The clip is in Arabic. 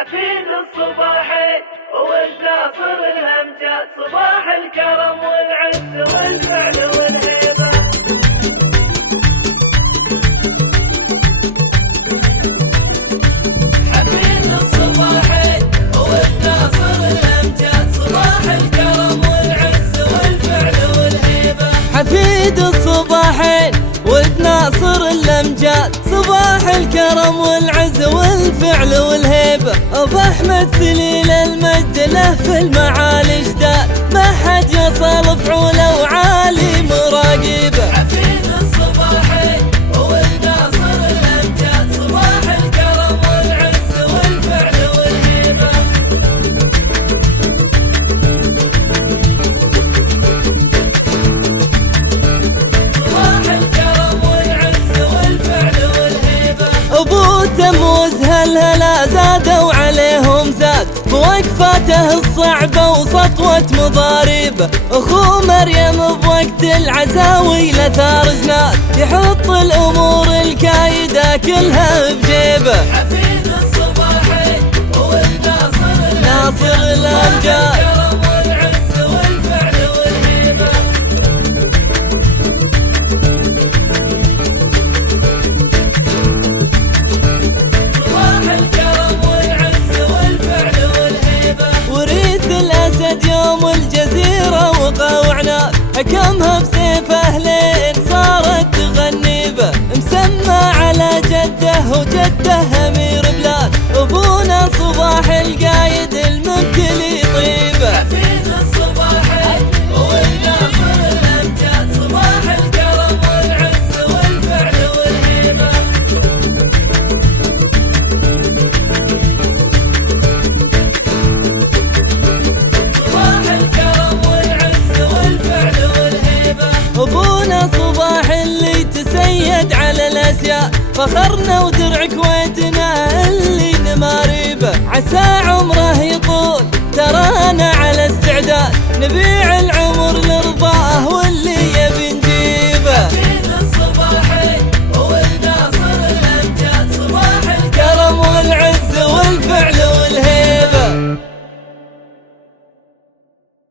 حفيد الصباحين والناصر الهمجات، صباح الكرم والعز والفعل والهيبة. حفيد الصباحين والناصر الهمجات، صباح الكرم والعز والفعل والهيبة. حفيد الصباحين والناصر الامجاد، صباح الكرم والعز والفعل والهيبة. ابو احمد سليل المجد له في المعالي جداد، ما حد يصل فعوله وعالي مراقبه. حفيد الصباحين والناصر الامجاد، صباح الكرم والعز والفعل والهيبة. صباح الكرم والعز والفعل والهيبة. ابو تموز هالهلا زادوا عليهم زاد، بوقفاته الصعبة وسطوة مضاربه. اخو مريم بوقت العزاوي لثار زناد، يحط الامور الكايدة كلها بجيبه. حفيد الصباحين والناصر ناصر الامجاد، الكرم والعز والفعل والهيبة. صباح الكرم والعز والفعل والهيبة. وريث الاسد يوم الجزيرة وقوعناه، حكمها بسيفه لين صارت تغني به. مسمى على جده وجده امير بلاد، ابونا صباح القايد المبتلي طيبه. حفيد الصباحين والناصر الامجاد، صباح الكرم والعز والفعل والهيبة. صباح الكرم والعز والفعل والهيبة. ابونا صباح اللي تسيد على الاسياد، فخرنا ودرع كويتنا اللي نماريبه. عسى عمره يطول ترانا على استعداد، نبيع العمر لرضاه